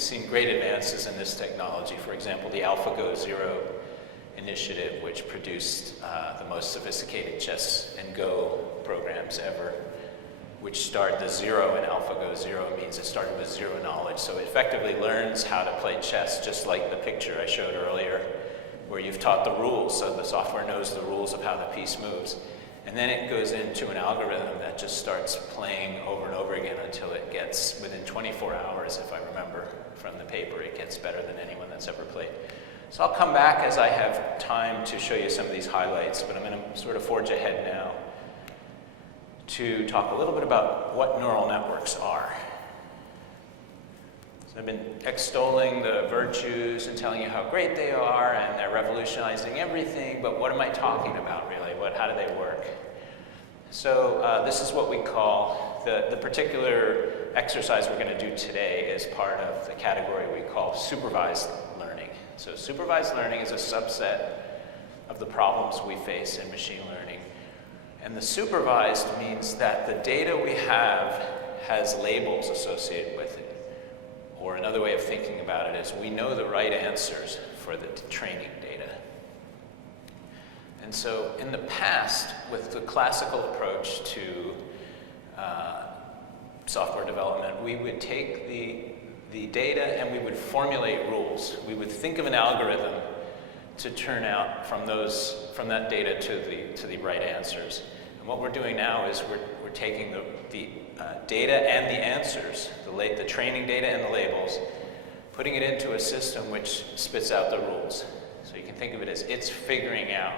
we've seen great advances in this technology. For example, the Alphago Zero initiative, which produced the most sophisticated chess and Go programs ever, which start the zero in Alphago. Zero means it started with zero knowledge. So it effectively learns how to play chess, just like the picture I showed earlier, where you've taught the rules, so the software knows the rules of how the piece moves. And then it goes into an algorithm that just starts playing over and over again until it gets, within 24 hours, if I remember from the paper, it gets better than anyone that's ever played. So I'll come back as I have time to show you some of these highlights, but I'm going to sort of forge ahead now to talk a little bit about what neural networks are. So I've been extolling the virtues and telling you how great they are, and they're revolutionizing everything, but what am I talking about, really? How do they work? So this is what we call, the particular exercise we're going to do today is part of the category we call supervised learning. So supervised learning is a subset of the problems we face in machine learning. And the supervised means that the data we have has labels associated with it. Or another way of thinking about it is we know the right answers for the training data. And so in the past, with the classical approach to software development, we would take the data and we would formulate rules. We would think of an algorithm to turn out from that data to the right answers. And what we're doing now is we're taking the data and the answers, the training data and the labels, putting it into a system which spits out the rules. So you can think of it as it's figuring out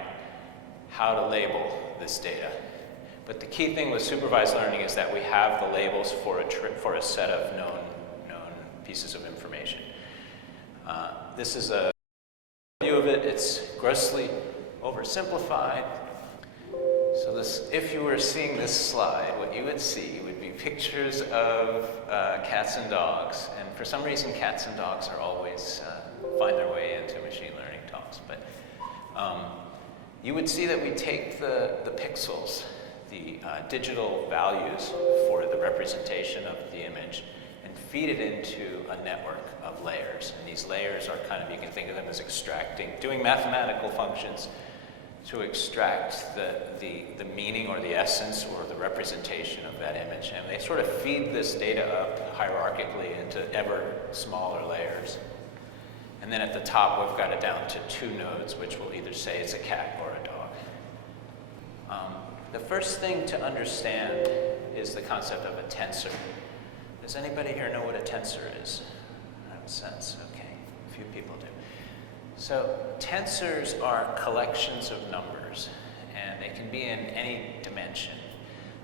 how to label this data. But the key thing with supervised learning is that we have the labels for a set of known pieces of information. This is a view of it. It's grossly oversimplified. So if you were seeing this slide, what you would see would be pictures of cats and dogs. And for some reason, cats and dogs are always find their way into machine learning talks. But you would see that we take the pixels, the digital values for the representation of the image, and feed it into a network of layers. And these layers are kind of, you can think of them as doing mathematical functions to extract the meaning or the essence or the representation of that image. And they sort of feed this data up hierarchically into ever smaller layers. And then at the top, we've got it down to 2 nodes, which will either say it's a cat or a dog. The first thing to understand is the concept of a tensor. Does anybody here know what a tensor is? I have a sense, okay, a few people do. So tensors are collections of numbers, and they can be in any dimension.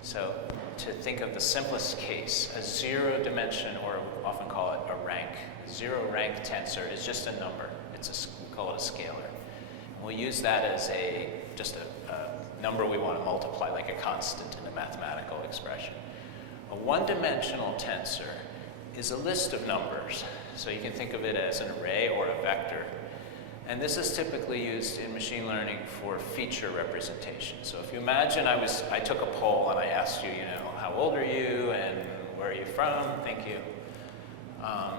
So to think of the simplest case, a 0 dimension, or we often call it a rank, 0 rank tensor is just a number. We call it a scalar. We'll use that as just a number we want to multiply, like a constant in a mathematical expression. A one-dimensional tensor is a list of numbers. So you can think of it as an array or a vector. And this is typically used in machine learning for feature representation. So if you imagine I took a poll and I asked you, how old are you and where are you from? Thank you. I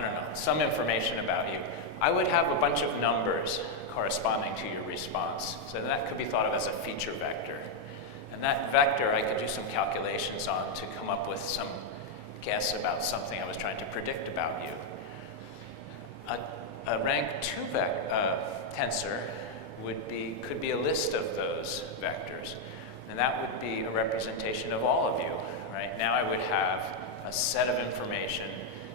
don't know, some information about you. I would have a bunch of numbers corresponding to your response. So that could be thought of as a feature vector. And that vector I could do some calculations on to come up with some guess about something I was trying to predict about you. A rank 2 tensor could be a list of those vectors. And that would be a representation of all of you, right? Now I would have a set of information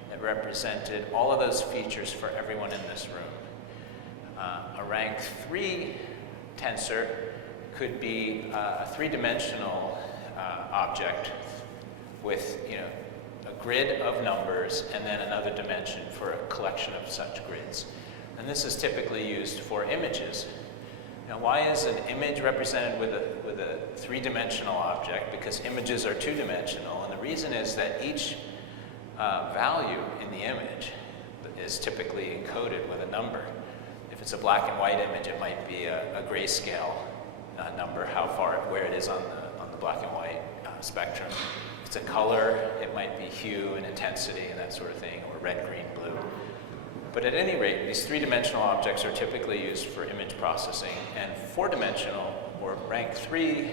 that represented all of those features for everyone in this room. A rank 3 tensor could be a 3-dimensional object with a grid of numbers and then another dimension for a collection of such grids. And this is typically used for images. Now, why is an image represented with a 3-dimensional object? Because images are 2-dimensional, and the reason is that each value in the image is typically encoded with a number. If it's a black and white image, it might be a grayscale number, where it is on the black and white spectrum. it's a color, it might be hue and intensity and that sort of thing, or red, green, blue. But at any rate, these three-dimensional objects are typically used for image processing, and four-dimensional, or rank 3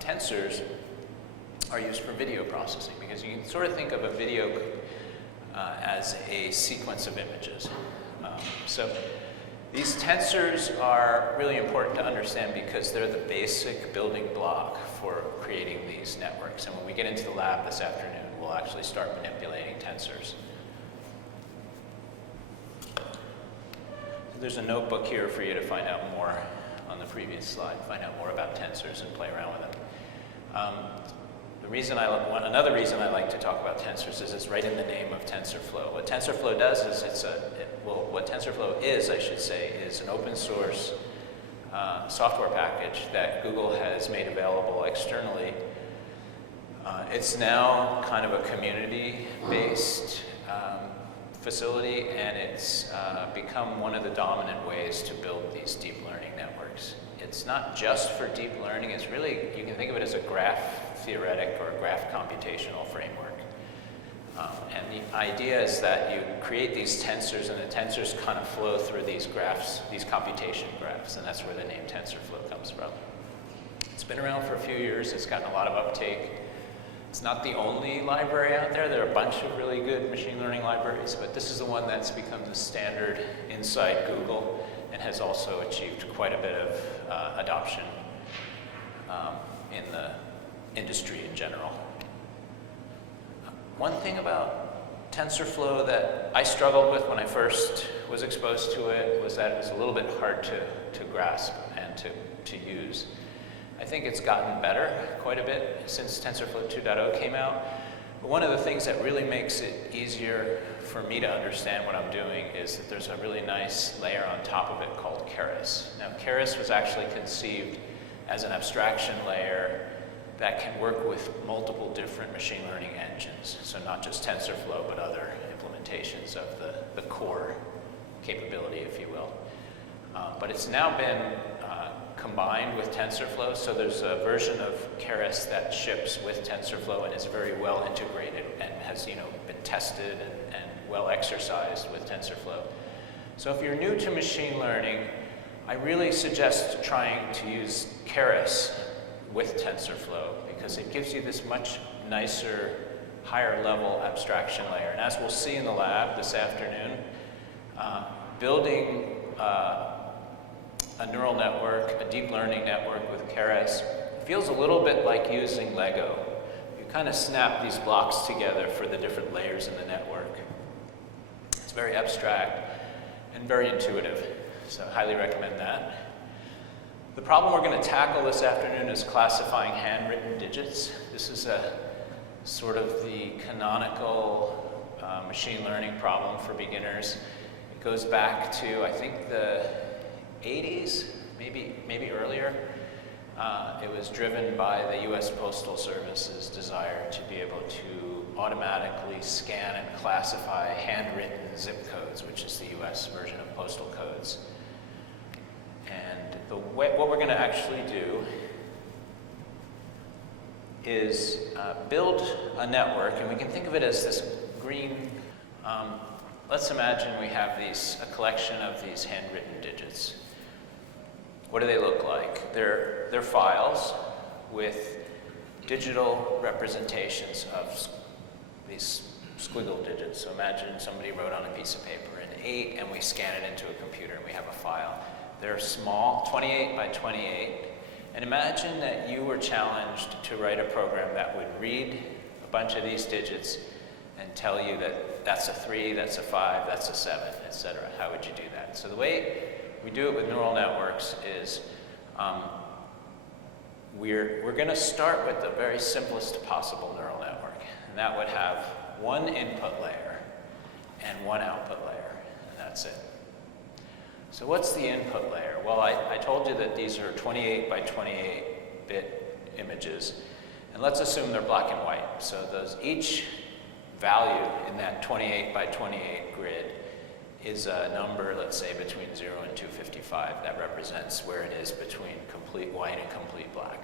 tensors are used for video processing, because you can sort of think of a video as a sequence of images. So these tensors are really important to understand because they're the basic building block for creating these networks. And when we get into the lab this afternoon, we'll actually start manipulating tensors. There's a notebook here for you to find out more on the previous slide, find out more about tensors and play around with them. Another reason I like to talk about tensors is it's right in the name of Tensor Flow. What Tensor Flow does is what Tensor Flow is, I should say, is an open source software package that Google has made available externally. It's now kind of a community-based facility, and it's become one of the dominant ways to build these deep learning networks. It's not just for deep learning, it's really, you can think of it as a graph theoretic or a graph computational framework. And the idea is that you create these tensors, and the tensors kind of flow through these graphs, these computation graphs, and that's where the name Tensor Flow comes from. It's been around for a few years, it's gotten a lot of uptake. It's not the only library out there. There are a bunch of really good machine learning libraries, but this is the one that's become the standard inside Google and has also achieved quite a bit of adoption in the industry in general. One thing about TensorFlow that I struggled with when I first was exposed to it was that it was a little bit hard to grasp and to use. I think it's gotten better quite a bit since TensorFlow 2.0 came out. But one of the things that really makes it easier for me to understand what I'm doing is that there's a really nice layer on top of it called Keras. Now, Keras was actually conceived as an abstraction layer that can work with multiple different machine learning engines. So not just TensorFlow, but other implementations of the core capability, if you will. But it's now been combined with TensorFlow, so there's a version of Keras that ships with TensorFlow and is very well integrated and has been tested and well exercised with TensorFlow. So if you're new to machine learning, I really suggest trying to use Keras with TensorFlow because it gives you this much nicer, higher level abstraction layer. And as we'll see in the lab this afternoon, building a neural network, a deep learning network with Keras feels a little bit like using Lego. You kind of snap these blocks together for the different layers in the network. It's very abstract and very intuitive, so I highly recommend that. The problem we're going to tackle this afternoon is classifying handwritten digits. This is a sort of the canonical machine learning problem for beginners. It goes back to, I think, the 80s, maybe earlier. It was driven by the US Postal Service's desire to be able to automatically scan and classify handwritten zip codes, which is the US version of postal codes. And what we're going to actually do is build a network, and we can think of it as this green. Let's imagine we have a collection of these handwritten digits. What do they look like? They're files with digital representations of these squiggle digits. So imagine somebody wrote on a piece of paper an 8 and we scan it into a computer and we have a file. They're small, 28 by 28. And imagine that you were challenged to write a program that would read a bunch of these digits and tell you that that's a 3, that's a 5, that's a 7, etc. How would you do that? So the way we do it with neural networks is we're going to start with the very simplest possible neural network, and that would have one input layer and one output layer, and that's it. So what's the input layer? Well, I told you that these are 28 by 28 bit images, and let's assume they're black and white. So each value in that 28 by 28 grid is a number, let's say, between 0 and 255. That represents where it is between complete white and complete black.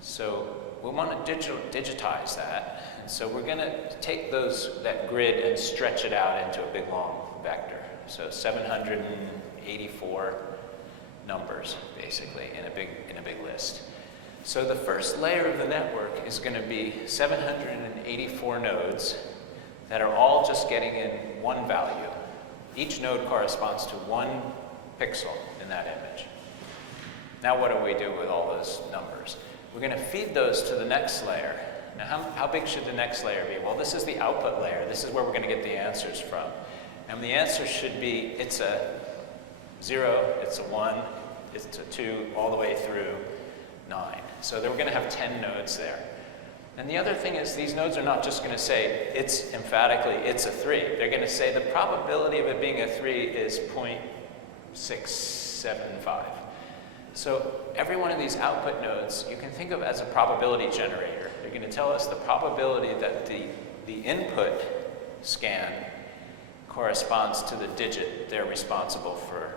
So we want to digitize that. And so we're going to take that grid and stretch it out into a big long vector. So 784 numbers, basically, in a big list. So the first layer of the network is going to be 784 nodes that are all just getting in one value. Each node corresponds to one pixel in that image. Now what do we do with all those numbers? We're going to feed those to the next layer. Now how big should the next layer be? Well, this is the output layer. This is where we're going to get the answers from. And the answer should be, it's a 0, it's a 1, it's a 2, all the way through 9. So then we're going to have 10 nodes there. And the other thing is, these nodes are not just going to say, it's a 3. They're going to say the probability of it being a 3 is 0.675. So every one of these output nodes, you can think of as a probability generator. They're going to tell us the probability that the input scan corresponds to the digit they're responsible for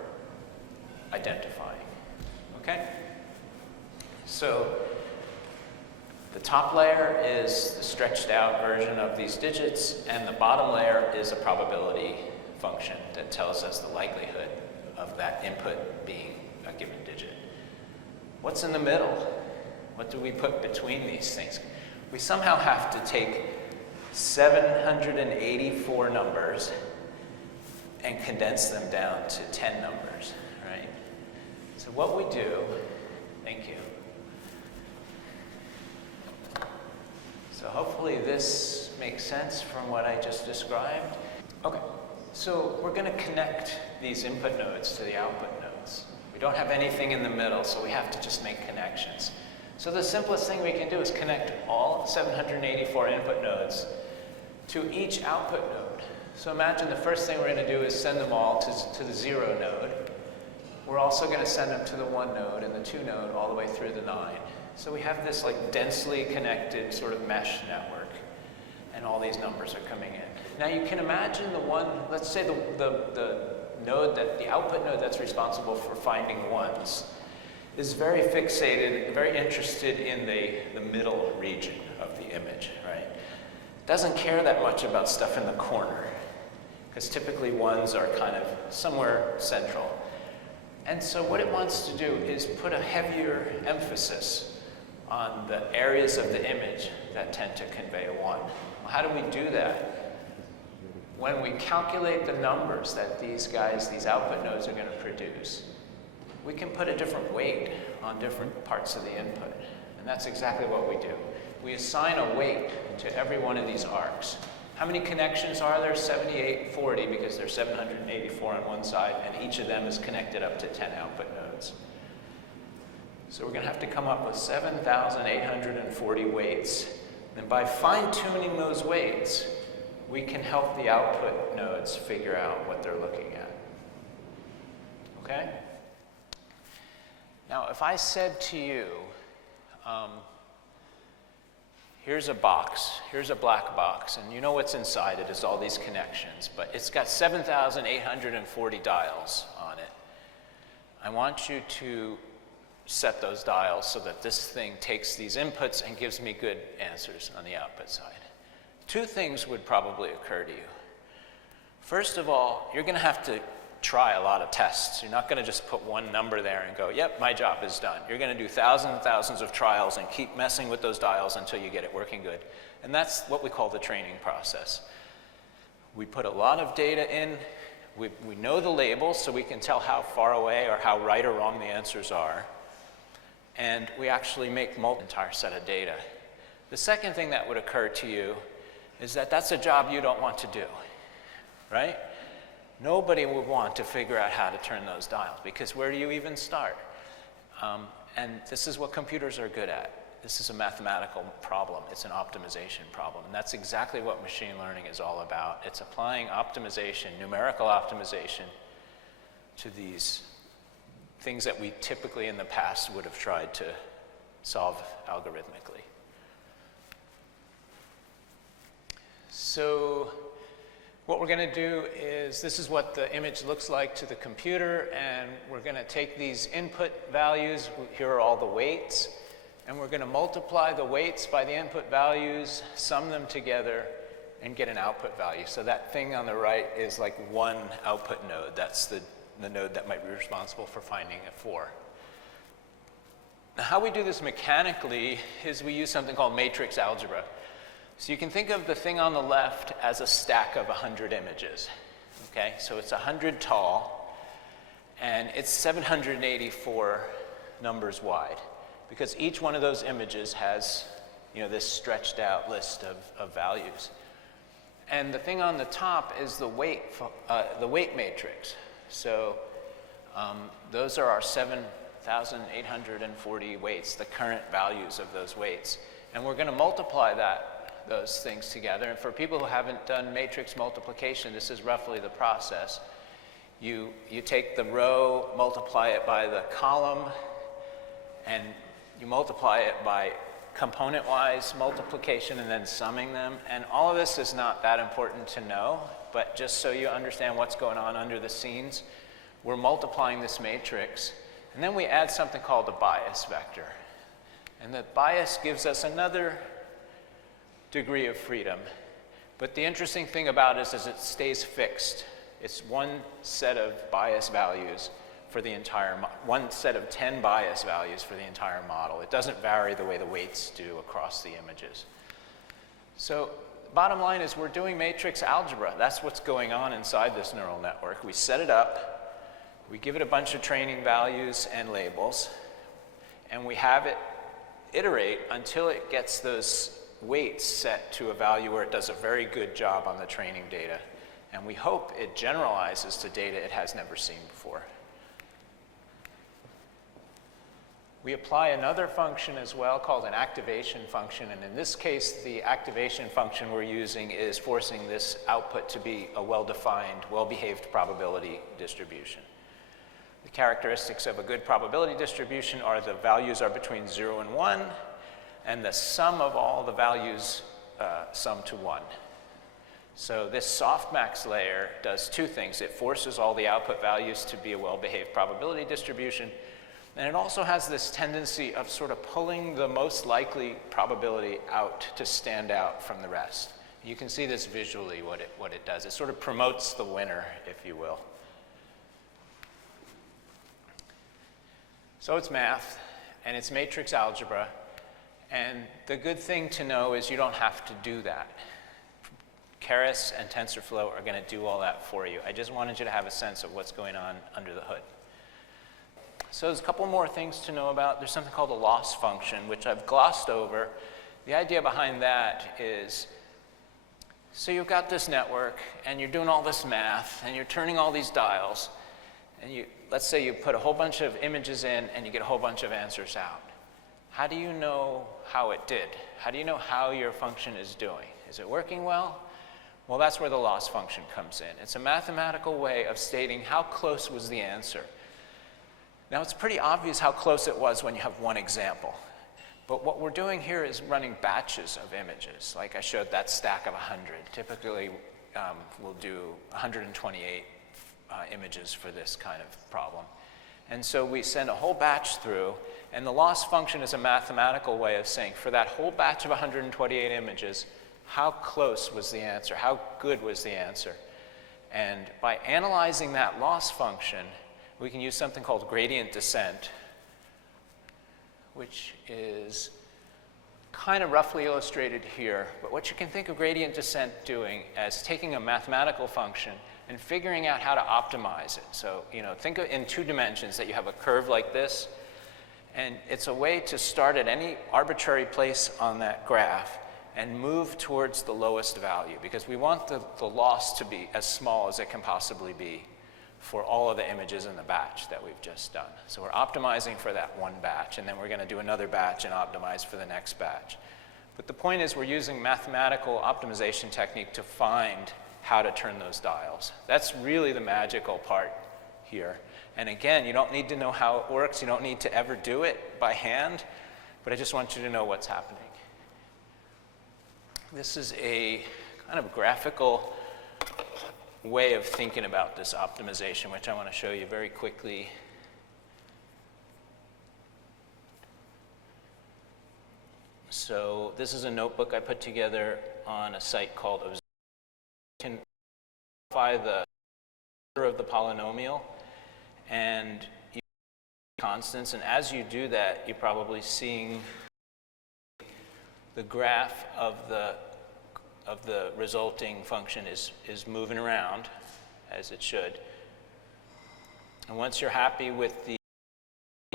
identifying. Okay? So the top layer is the stretched out version of these digits, and the bottom layer is a probability function that tells us the likelihood of that input being a given digit. What's in the middle? What do we put between these things? We somehow have to take 784 numbers and condense them down to 10 numbers, right? So what we do, thank you. So hopefully this makes sense from what I just described. Okay, so we're going to connect these input nodes to the output nodes. We don't have anything in the middle, so we have to just make connections. So the simplest thing we can do is connect all 784 input nodes to each output node. So imagine the first thing we're going to do is send them all to the 0 node. We're also going to send them to the 1 node and the 2 node all the way through the 9. So we have this like densely connected sort of mesh network, and all these numbers are coming in. Now you can imagine the one, let's say the node the output node that's responsible for finding ones is very fixated, very interested in the middle region of the image, right? Doesn't care that much about stuff in the corner, because typically ones are kind of somewhere central. And so what it wants to do is put a heavier emphasis on the areas of the image that tend to convey a 1. Well, how do we do that? When we calculate the numbers that these output nodes are going to produce, we can put a different weight on different parts of the input. And that's exactly what we do. We assign a weight to every one of these arcs. How many connections are there? 7840, because there's 784 on one side, and each of them is connected up to 10 output nodes. So we're going to have to come up with 7,840 weights. And by fine-tuning those weights, we can help the output nodes figure out what they're looking at. Okay? Now, if I said to you, here's a box, here's a black box, and you know what's inside it is all these connections, but it's got 7,840 dials on it. I want you to set those dials so that this thing takes these inputs and gives me good answers on the output side. Two things would probably occur to you. First of all, you're going to have to try a lot of tests. You're not going to just put one number there and go, yep, my job is done. You're going to do thousands and thousands of trials and keep messing with those dials until you get it working good. And that's what we call the training process. We put a lot of data in. We know the labels, so we can tell how far away or how right or wrong the answers are. And we actually make an entire set of data. The second thing that would occur to you is that that's a job you don't want to do, right? Nobody would want to figure out how to turn those dials, because where do you even start? And this is what computers are good at. This is a mathematical problem. It's an optimization problem. And that's exactly what machine learning is all about. It's applying optimization, numerical optimization, to these things that we typically in the past would have tried to solve algorithmically. So what we're going to do is, this is what the image looks like to the computer, and we're going to take these input values, here are all the weights, and we're going to multiply the weights by the input values, sum them together, and get an output value. So that thing on the right is like one output node. That's the node that might be responsible for finding a 4. Now, how we do this mechanically is we use something called matrix algebra. So you can think of the thing on the left as a stack of 100 images. Okay, so it's 100 tall, and it's 784 numbers wide, because each one of those images has, this stretched out list of values. And the thing on the top is the weight matrix. So those are our 7,840 weights, the current values of those weights. And we're going to multiply those things together. And for people who haven't done matrix multiplication, this is roughly the process. You take the row, multiply it by the column, and you multiply it by component-wise multiplication and then summing them. And all of this is not that important to know, but just so you understand what's going on under the scenes, we're multiplying this matrix, and then we add something called a bias vector. And the bias gives us another degree of freedom. But the interesting thing about it is it stays fixed. It's one set of bias values for the entire one set of 10 bias values for the entire model. It doesn't vary the way the weights do across the images. So bottom line is we're doing matrix algebra. That's what's going on inside this neural network. We set it up, we give it a bunch of training values and labels, and we have it iterate until it gets those weights set to a value where it does a very good job on the training data. And we hope it generalizes to data it has never seen before. We apply another function as well called an activation function, and in this case the activation function we're using is forcing this output to be a well-defined, well-behaved probability distribution. The characteristics of a good probability distribution are the values are between 0 and 1, and the sum of all the values sum to 1. So this softmax layer does two things. It forces all the output values to be a well-behaved probability distribution, and it also has this tendency of sort of pulling the most likely probability out to stand out from the rest. You can see this visually, what it does. It sort of promotes the winner, if you will. So it's math, and it's matrix algebra, and the good thing to know is you don't have to do that. Keras and Tensor Flow are going to do all that for you. I just wanted you to have a sense of what's going on under the hood. So there's a couple more things to know about. There's something called a loss function, which I've glossed over. The idea behind that is, so you've got this network, and you're doing all this math, and you're turning all these dials, and let's say you put a whole bunch of images in, and you get a whole bunch of answers out. How do you know how it did? How do you know how your function is doing? Is it working well? Well, that's where the loss function comes in. It's a mathematical way of stating how close was the answer. Now, it's pretty obvious how close it was when you have one example. But what we're doing here is running batches of images. Like I showed that stack of 100. Typically, we'll do 128 images for this kind of problem. And so we send a whole batch through, and the loss function is a mathematical way of saying, for that whole batch of 128 images, how close was the answer? How good was the answer? And by analyzing that loss function, we can use something called gradient descent, which is kind of roughly illustrated here. But what you can think of gradient descent doing as taking a mathematical function and figuring out how to optimize it. So, think of in 2 dimensions that you have a curve like this, and it's a way to start at any arbitrary place on that graph and move towards the lowest value, because we want the loss to be as small as it can possibly be for all of the images in the batch that we've just done. So we're optimizing for that one batch, and then we're going to do another batch and optimize for the next batch. But the point is we're using mathematical optimization technique to find how to turn those dials. That's really the magical part here. And again, you don't need to know how it works. You don't need to ever do it by hand, but I just want you to know what's happening. This is a kind of graphical way of thinking about this optimization, which I want to show you very quickly. So this is a notebook I put together on a site called Observe. You can modify the order of the polynomial and you constants, and as you do that, you're probably seeing the graph of the resulting function is moving around as it should. And once you're happy with the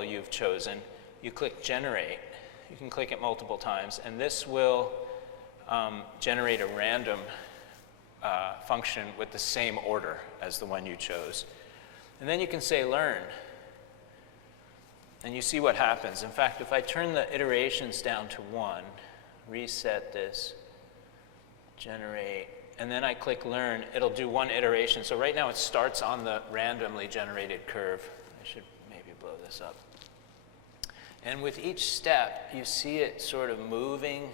you've chosen, you click generate. You can click it multiple times, and this will generate a random function with the same order as the one you chose. And then you can say learn. And you see what happens. In fact, if I turn the iterations down to 1, reset this, generate, and then I click learn, it'll do one iteration. So right now it starts on the randomly generated curve. I should maybe blow this up. And with each step, you see it sort of moving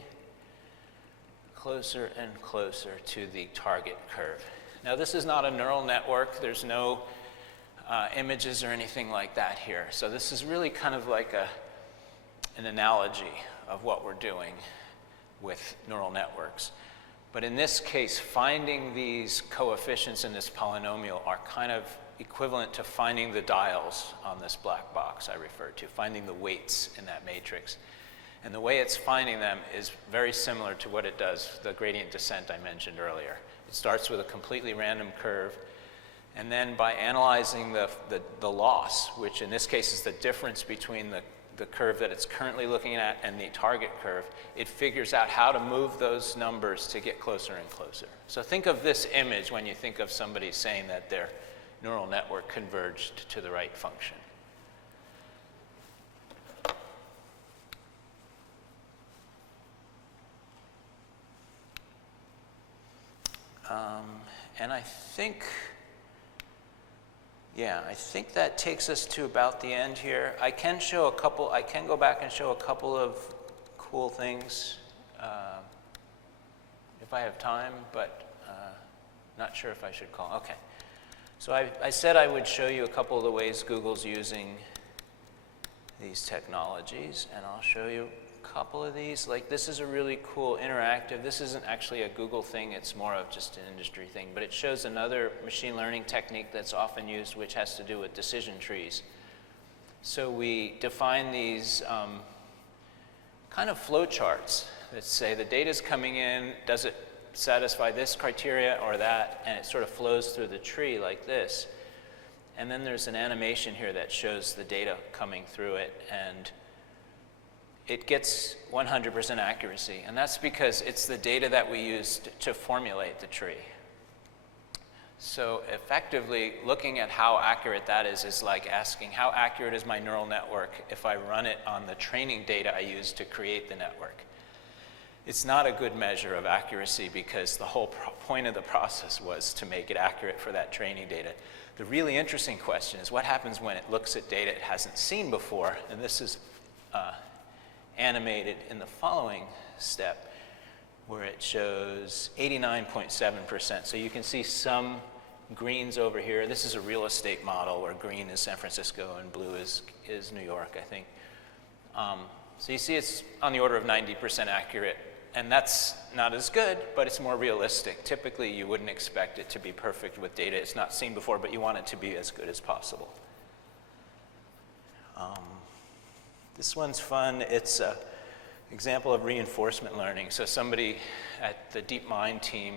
closer and closer to the target curve. Now this is not a neural network. There's no images or anything like that here. So this is really kind of like an analogy of what we're doing with neural networks. But in this case, finding these coefficients in this polynomial are kind of equivalent to finding the dials on this black box I referred to, finding the weights in that matrix. And the way it's finding them is very similar to what it does, the gradient descent I mentioned earlier. It starts with a completely random curve, and then by analyzing the loss, which in this case is the difference between the curve that it's currently looking at and the target curve, it figures out how to move those numbers to get closer and closer. So think of this image when you think of somebody saying that their neural network converged to the right function. And I think that takes us to about the end here. I can go back and show a couple of cool things if I have time, but not sure if I should call. Okay. So I said I would show you a couple of the ways Google's using these technologies, and I'll show you a couple of these. Like this is a really cool interactive. This isn't actually a Google thing, it's more of just an industry thing, but it shows another machine learning technique that's often used, which has to do with decision trees. So we define these kind of flow charts that say the data's coming in, does it satisfy this criteria or that, and it sort of flows through the tree like this. And then there's an animation here that shows the data coming through it, and it gets 100% accuracy. And that's because it's the data that we used to formulate the tree. So effectively, looking at how accurate that is like asking, how accurate is my neural network if I run it on the training data I used to create the network? It's not a good measure of accuracy because the whole point of the process was to make it accurate for that training data. The really interesting question is what happens when it looks at data it hasn't seen before, and this is animated in the following step where it shows 89.7%. So you can see some greens over here. This is a real estate model where green is San Francisco and blue is New York, I think. So you see it's on the order of 90% accurate. And that's not as good, but it's more realistic. Typically, you wouldn't expect it to be perfect with data it's not seen before, but you want it to be as good as possible. This one's fun. It's an example of reinforcement learning. So somebody at the DeepMind team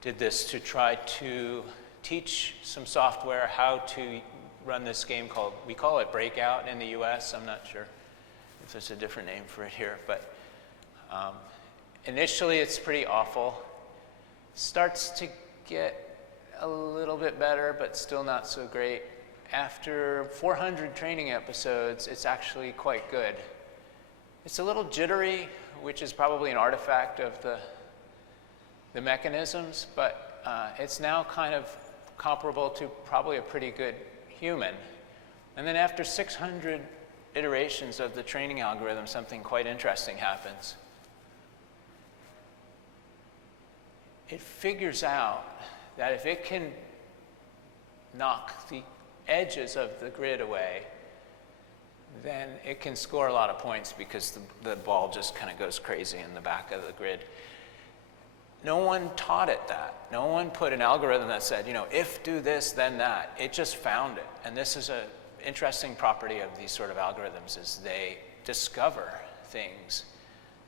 did this to try to teach some software how to run this game called, we call it Breakout in the US. I'm not sure if there's a different name for it here, but initially, it's pretty awful. Starts to get a little bit better, but still not so great. After 400 training episodes, it's actually quite good. It's a little jittery, which is probably an artifact of the mechanisms, but it's now kind of comparable to probably a pretty good human. And then after 600 iterations of the training algorithm, something quite interesting happens. It figures out that if it can knock the edges of the grid away, then it can score a lot of points because the ball just kind of goes crazy in the back of the grid. No one taught it that. No one put an algorithm that said, if do this, then that. It just found it. And this is an interesting property of these sort of algorithms, is they discover things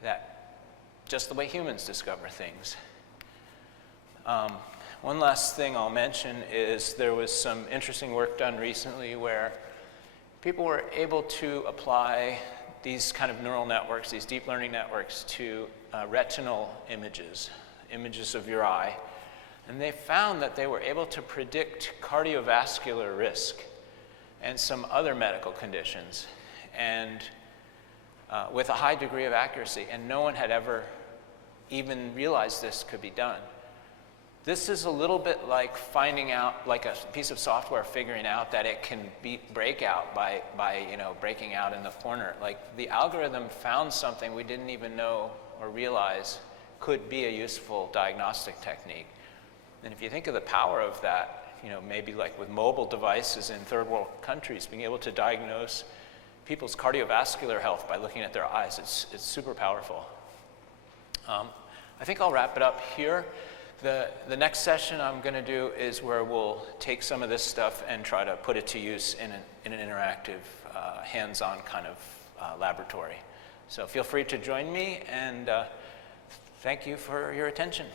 that just the way humans discover things. One last thing I'll mention is there was some interesting work done recently where people were able to apply these kind of neural networks, these deep learning networks, to retinal images of your eye. And they found that they were able to predict cardiovascular risk and some other medical conditions, and with a high degree of accuracy. And no one had ever even realized this could be done. This is a little bit like finding out, like a piece of software figuring out that it can break out by breaking out in the corner. Like the algorithm found something we didn't even know or realize could be a useful diagnostic technique. And if you think of the power of that, maybe like with mobile devices in third world countries, being able to diagnose people's cardiovascular health by looking at their eyes, it's super powerful. I think I'll wrap it up here. The next session I'm going to do is where we'll take some of this stuff and try to put it to use in an interactive, hands-on kind of laboratory. So feel free to join me, and thank you for your attention.